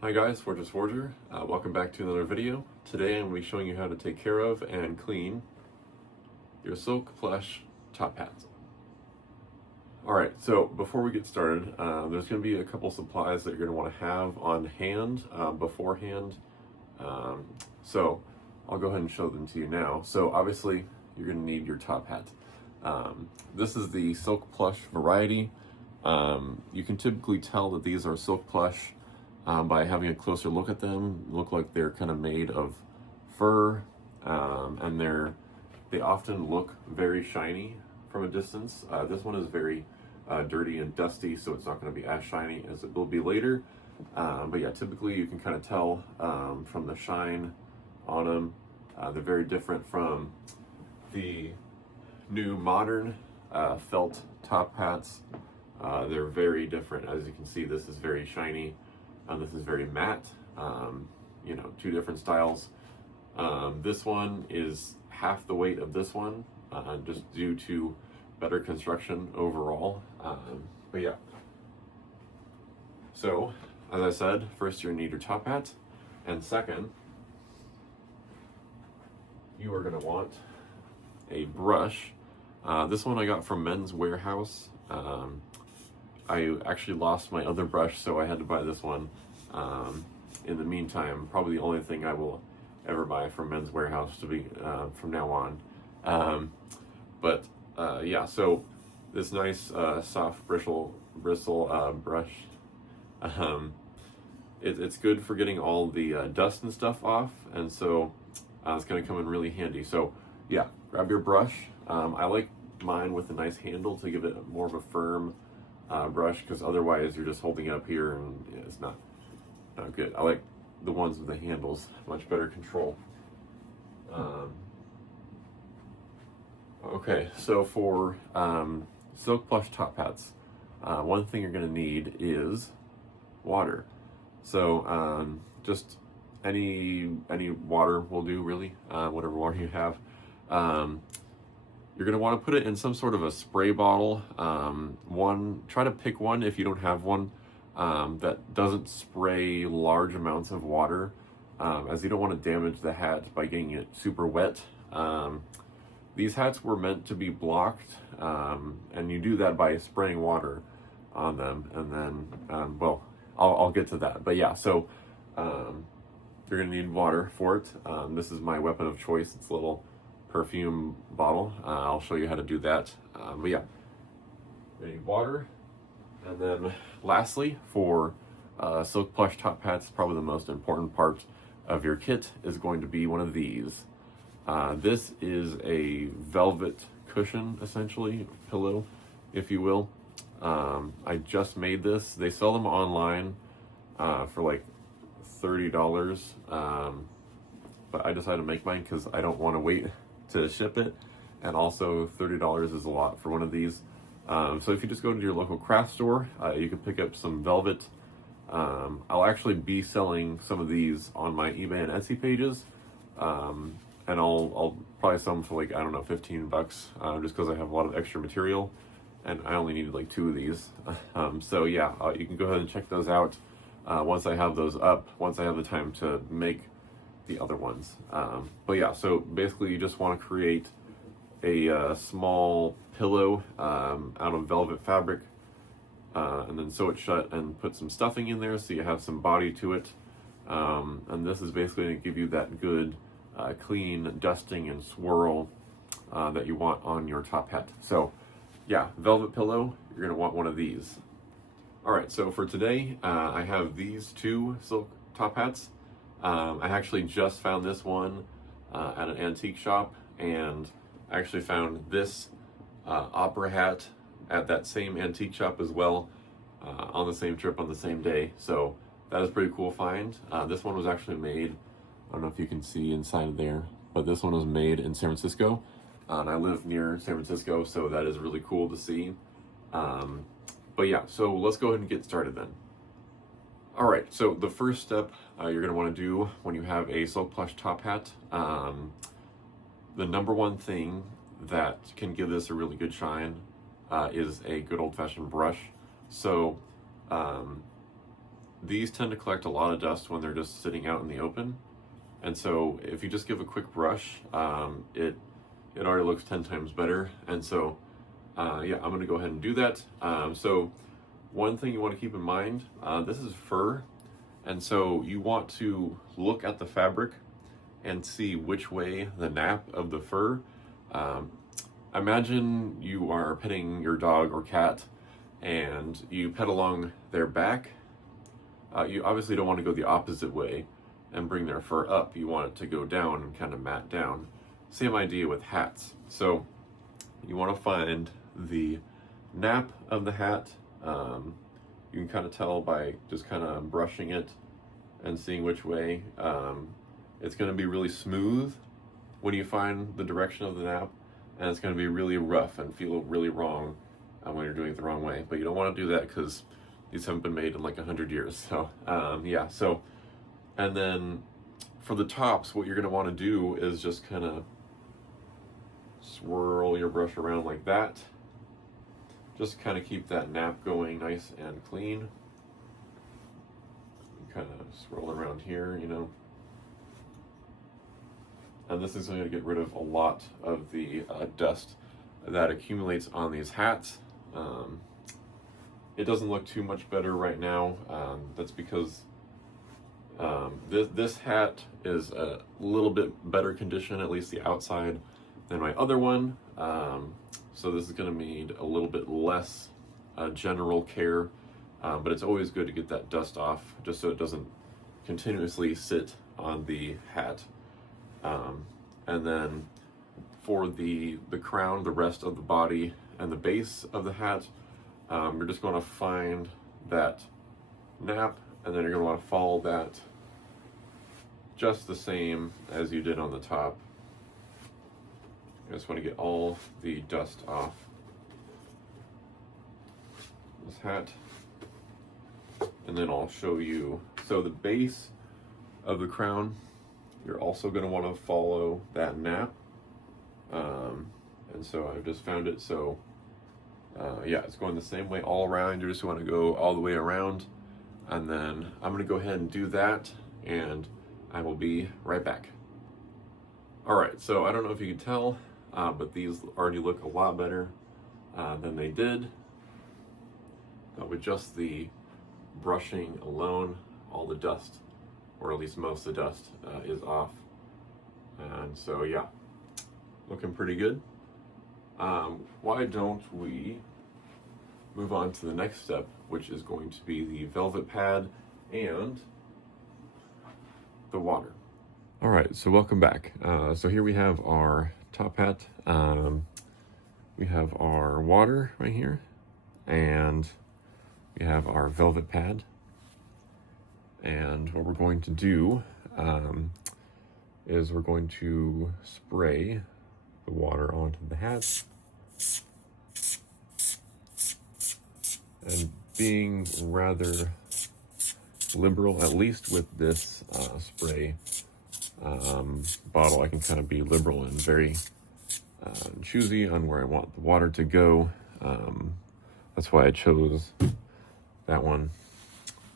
Hi guys, Fortress Forger. Welcome back to another video. Today I'm going to be showing you how to take care of and clean your silk plush top hats. Alright, so before we get started, there's going to be a couple supplies that you're going to want to have on hand beforehand. So I'll go ahead and show them to you now. So obviously you're going to need your top hat. This is the silk plush variety. You can typically tell that these are silk plush by having a closer look at them. Look like they're kind of made of fur, and they often look very shiny from a distance. This one is very dirty and dusty, so it's not going to be as shiny as it will be later. But yeah, typically you can kind of tell from the shine on them. They're very different from the new modern felt top hats. They're very different. As you can see, this is very shiny. This is very matte, two different styles. This one is half the weight of this one, just due to better construction overall. But yeah. So, as I said, first you're gonna need your top hat, and second, you are gonna want a brush. This one I got from Men's Warehouse. I actually lost my other brush, so I had to buy this one. In the meantime, probably the only thing I will ever buy from Men's Warehouse to be from now on. Yeah, so this nice soft bristle brush. It's good for getting all the dust and stuff off, and so it's going to come in really handy. So yeah, grab your brush. I like mine with a nice handle to give it more of a firm brush, because otherwise you're just holding it up here and it's not good. I like the ones with the handles, much better control. Okay, so for silk plush top hats, one thing you're going to need is water. So just any water will do, really, whatever water you have. You're going to want to put it in some sort of a spray bottle. Try to pick one if you don't have one that doesn't spray large amounts of water, as you don't want to damage the hat by getting it super wet. These hats were meant to be blocked, and you do that by spraying water on them, and then, I'll get to that. But yeah, so you're going to need water for it. This is my weapon of choice. It's a little perfume bottle. I'll show you how to do that. But yeah, you need water. And then lastly, for silk plush top hats, probably the most important part of your kit is going to be one of these. This is a velvet cushion, essentially, pillow, if you will. I just made this. They sell them online for like $30, but I decided to make mine because I don't want to wait to ship it, and also $30 is a lot for one of these. So if you just go to your local craft store, you can pick up some velvet. I'll actually be selling some of these on my eBay and Etsy pages, and I'll probably sell them for like, I don't know, $15, just because I have a lot of extra material, and I only needed like 2 of these. So yeah, you can go ahead and check those out once I have those up, once I have the time to make the other ones. But yeah, so basically you just want to create a small pillow out of velvet fabric, and then sew it shut and put some stuffing in there so you have some body to it. And this is basically going to give you that good clean dusting and swirl that you want on your top hat. So yeah, velvet pillow, you're going to want one of these. Alright, so for today, I have these 2 silk top hats. I actually just found this one at an antique shop, and I actually found this opera hat at that same antique shop as well, on the same trip on the same day. So that is a pretty cool find. This one was actually made, I don't know if you can see inside of there, but this one was made in San Francisco, and I live near San Francisco, so that is really cool to see. But yeah, so let's go ahead and get started then. Alright, so the first step you're going to want to do when you have a silk plush top hat, the number one thing that can give this a really good shine is a good old-fashioned brush. So these tend to collect a lot of dust when they're just sitting out in the open. And so if you just give a quick brush, it already looks 10 times better. And so, yeah, I'm gonna go ahead and do that. So one thing you wanna keep in mind, this is fur. And so you want to look at the fabric and see which way the nap of the fur. Imagine you are petting your dog or cat and you pet along their back. You obviously don't want to go the opposite way and bring their fur up. You want it to go down and kind of mat down. Same idea with hats. So you want to find the nap of the hat. You can kind of tell by just kind of brushing it and seeing which way. It's going to be really smooth when you find the direction of the nap, and it's going to be really rough and feel really wrong when you're doing it the wrong way. But you don't want to do that because these haven't been made in like 100 years. So yeah, so, and then for the tops, what you're going to want to do is just kind of swirl your brush around like that. Just kind of keep that nap going nice and clean. Kind of swirl around here, you know. And this is going to get rid of a lot of the dust that accumulates on these hats. It doesn't look too much better right now. That's because this hat is a little bit better condition, at least the outside, than my other one. So this is going to need a little bit less general care, but it's always good to get that dust off just so it doesn't continuously sit on the hat. And then for the crown, the rest of the body, and the base of the hat, you're just going to find that nap, and then you're going to want to follow that just the same as you did on the top. I just want to get all the dust off this hat, and then I'll show you. So the base of the crown, you're also going to want to follow that nap, and so I've just found it. So yeah, it's going the same way all around. You just want to go all the way around, and then I'm going to go ahead and do that, and I will be right back. All right, so I don't know if you can tell, but these already look a lot better than they did. With just the brushing alone, all the dust, or at least most of the dust, is off. And so yeah, looking pretty good. Why don't we move on to the next step, which is going to be the velvet pad and the water. All right, so welcome back. So here we have our top hat. We have our water right here, and we have our velvet pad. And what we're going to do is we're going to spray the water onto the hat. And being rather liberal, at least with this spray bottle, I can kind of be liberal and very choosy on where I want the water to go. That's why I chose that one.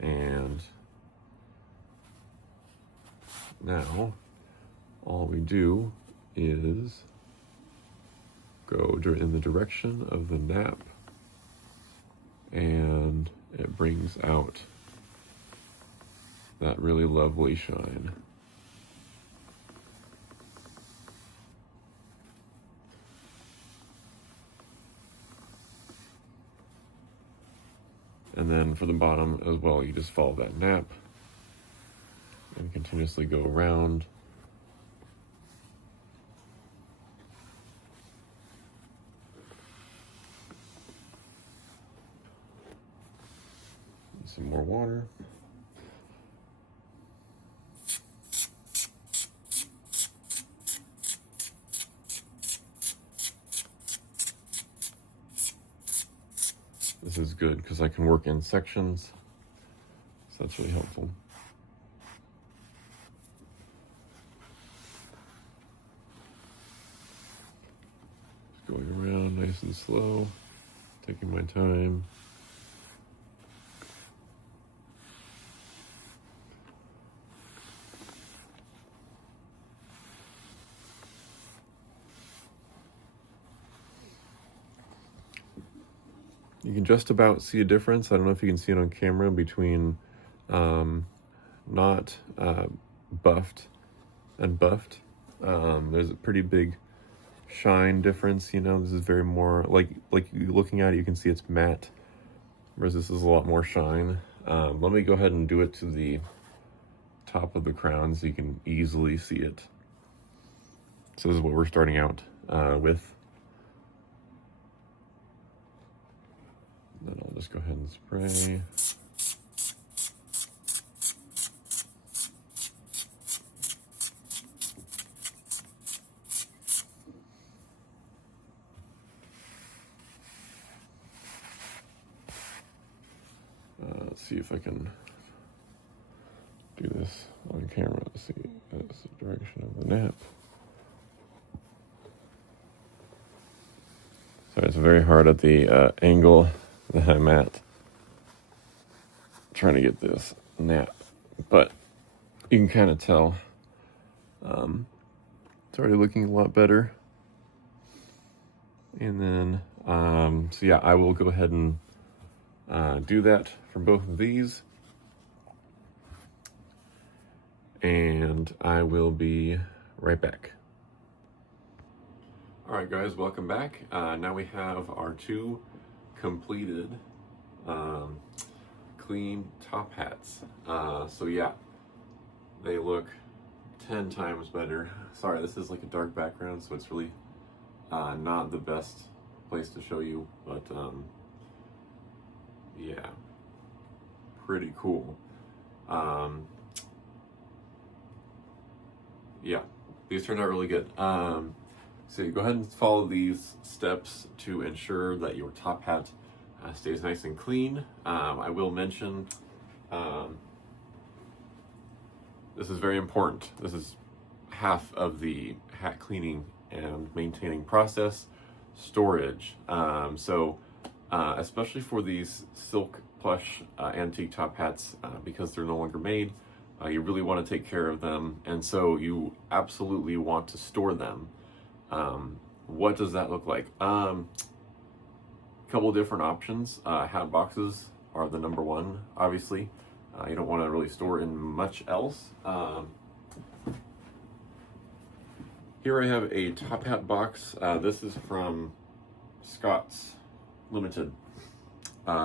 And now all we do is go in the direction of the nap, and it brings out that really lovely shine. And then for the bottom as well, you just follow that nap and continuously go around. Some more water. This is good because I can work in sections, so that's really helpful. Just going around nice and slow, taking my time. You can just about see a difference. I don't know if you can see it on camera between not buffed and buffed. There's a pretty big shine difference. You know, this is very more like you looking at it, you can see it's matte, whereas this is a lot more shine. Let me go ahead and do it to the top of the crown so you can easily see it. So this is what we're starting out with. Then I'll just go ahead and spray. Let's see if I can do this on camera. Let's see, that's the direction of the nap. So it's very hard at the angle that I'm at, trying to get this nap, but you can kind of tell it's already looking a lot better. And then, so yeah, I will go ahead and do that for both of these. And I will be right back. All right, guys, welcome back. Now we have our two completed clean top hats. So yeah, they look 10 times better. Sorry, this is like a dark background, so it's really not the best place to show you, but yeah, pretty cool. Yeah, these turned out really good. So you go ahead and follow these steps to ensure that your top hat stays nice and clean. I will mention this is very important. This is half of the hat cleaning and maintaining process: storage. Especially for these silk plush antique top hats, because they're no longer made, you really want to take care of them, and so you absolutely want to store them. What does that look like? Couple different options. Hat boxes are the number one, obviously. You don't want to really store in much else. Here I have a top hat box. This is from Scott's Limited.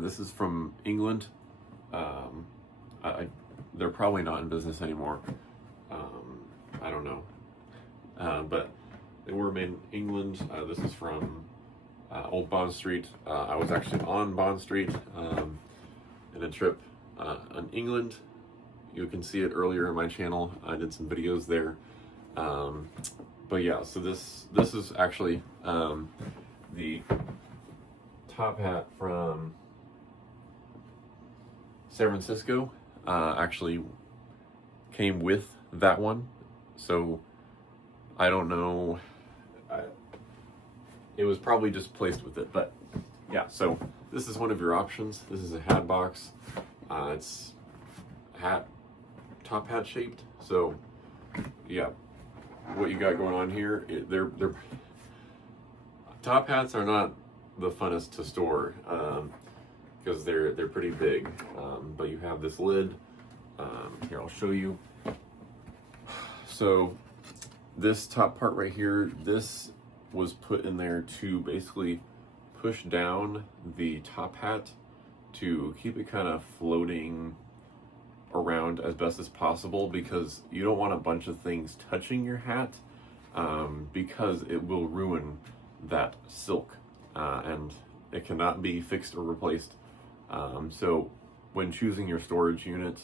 This is from England. They're probably not in business anymore. I don't know. But they were made in England. This is from Old Bond Street. I was actually on Bond Street in a trip in England. You can see it earlier in my channel. I did some videos there. But yeah, so this is actually the top hat from San Francisco. Actually came with that one, so I don't know. It was probably just placed with it, but yeah. So this is one of your options. This is a hat box. It's top hat shaped. So yeah, what you got going on here? They're top hats are not the funnest to store because they're pretty big. But you have this lid. Here, I'll show you. So this top part right here, this was put in there to basically push down the top hat to keep it kind of floating around as best as possible, because you don't want a bunch of things touching your hat, because it will ruin that silk, and it cannot be fixed or replaced. So when choosing your storage unit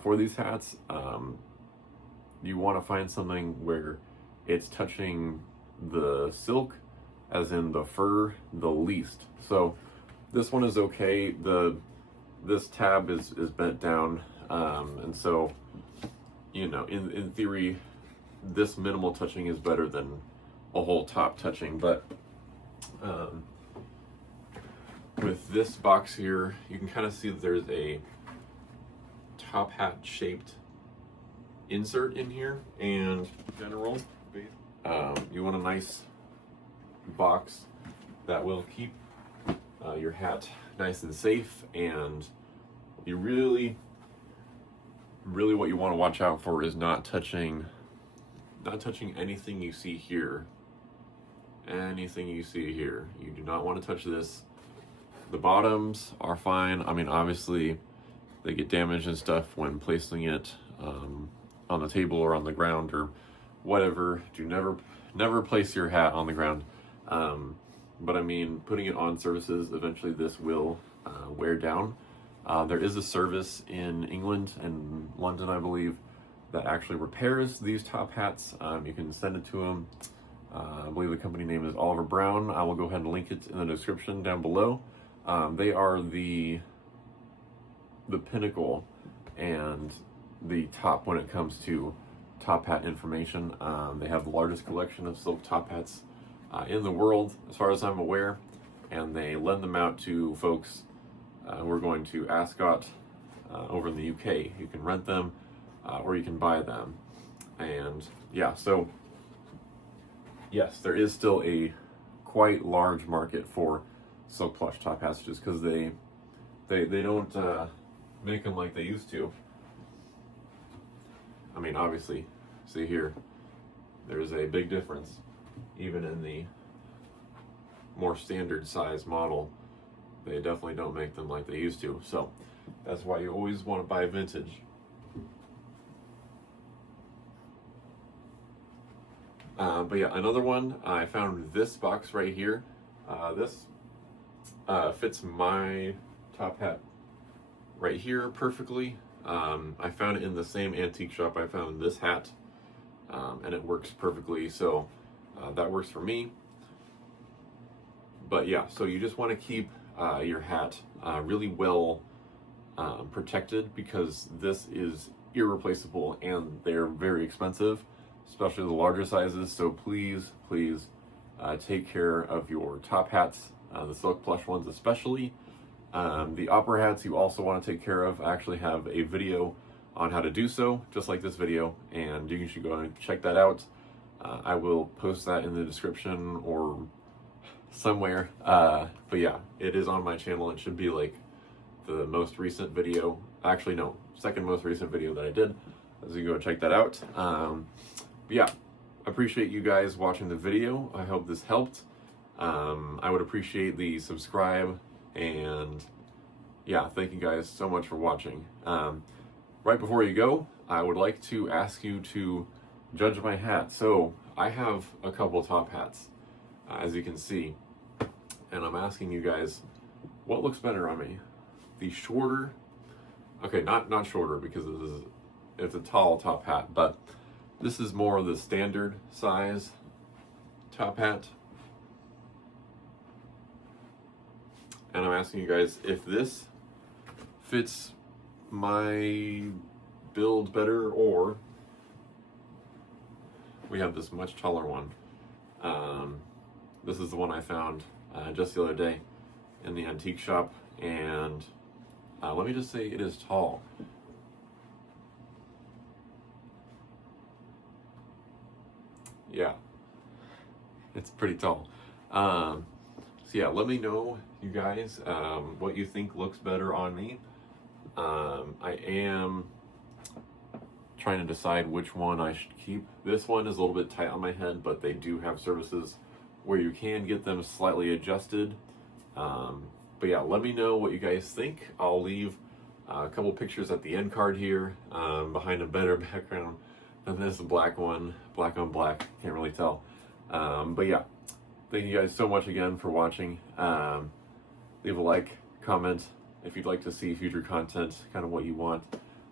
for these hats, you want to find something where it's touching the silk, as in the fur, the least. So this one is okay. This tab is bent down, and so, you know, in theory, this minimal touching is better than a whole top touching. But with this box here, you can kind of see that there's a top hat shaped insert in here, and in general, you want a nice box that will keep your hat nice and safe. And you really what you want to watch out for is not touching anything you see here. Anything you see here, you do not want to touch this. The bottoms are fine. I mean, obviously they get damaged and stuff when placing it on the table or on the ground or whatever. Do never place your hat on the ground. But I mean, putting it on surfaces, eventually this will wear down. There is a service in England and London, I believe, that actually repairs these top hats. You can send it to them. I believe the company name is Oliver Brown. I will go ahead and link it in the description down below. They are the pinnacle and the top when it comes to top hat information. They have the largest collection of silk top hats in the world, as far as I'm aware, and they lend them out to folks who are going to Ascot over in the UK. You can rent them or you can buy them. And yeah, so yes, there is still a quite large market for silk plush top hats, just because they don't make them like they used to. I mean, obviously, see here, there's a big difference, even in the more standard size model. They definitely don't make them like they used to. So that's why you always want to buy vintage. But yeah, another one, I found this box right here. This fits my top hat right here perfectly. I found it in the same antique shop I found this hat, and it works perfectly, so that works for me. But yeah, so you just want to keep your hat really well protected, because this is irreplaceable and they're very expensive, especially the larger sizes. So please take care of your top hats, the silk plush ones especially. The opera hats you also want to take care of. I actually have a video on how to do so, just like this video, and you should go and check that out. I will post that in the description or somewhere. But yeah, it is on my channel. It should be like the most recent video. Actually, no, second most recent video that I did. So you go check that out. But yeah, appreciate you guys watching the video. I hope this helped. I would appreciate the subscribe, and yeah, thank you guys so much for watching. Right before you go, I would like to ask you to judge my hat. So I have a couple top hats, as you can see, and I'm asking you guys, what looks better on me? The shorter, okay, not shorter, because it's a tall top hat, but this is more of the standard size top hat. And I'm asking you guys if this fits my build better, or we have this much taller one. This is the one I found just the other day in the antique shop, and let me just say it is tall. Yeah, it's pretty tall. So yeah, let me know, you guys, what you think looks better on me. I am trying to decide which one I should keep. This one is a little bit tight on my head, but they do have services where you can get them slightly adjusted. But yeah, let me know what you guys think. I'll leave a couple pictures at the end card here, behind a better background than this black one, black on black, can't really tell. But yeah, thank you guys so much again for watching. Leave a like, comment if you'd like to see future content, kind of what you want.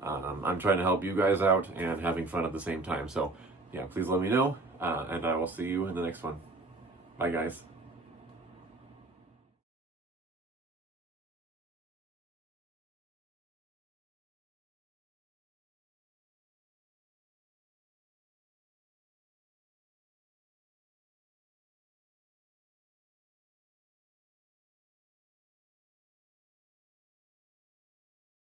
I'm trying to help you guys out and having fun at the same time. So yeah, please let me know, and I will see you in the next one. Bye guys.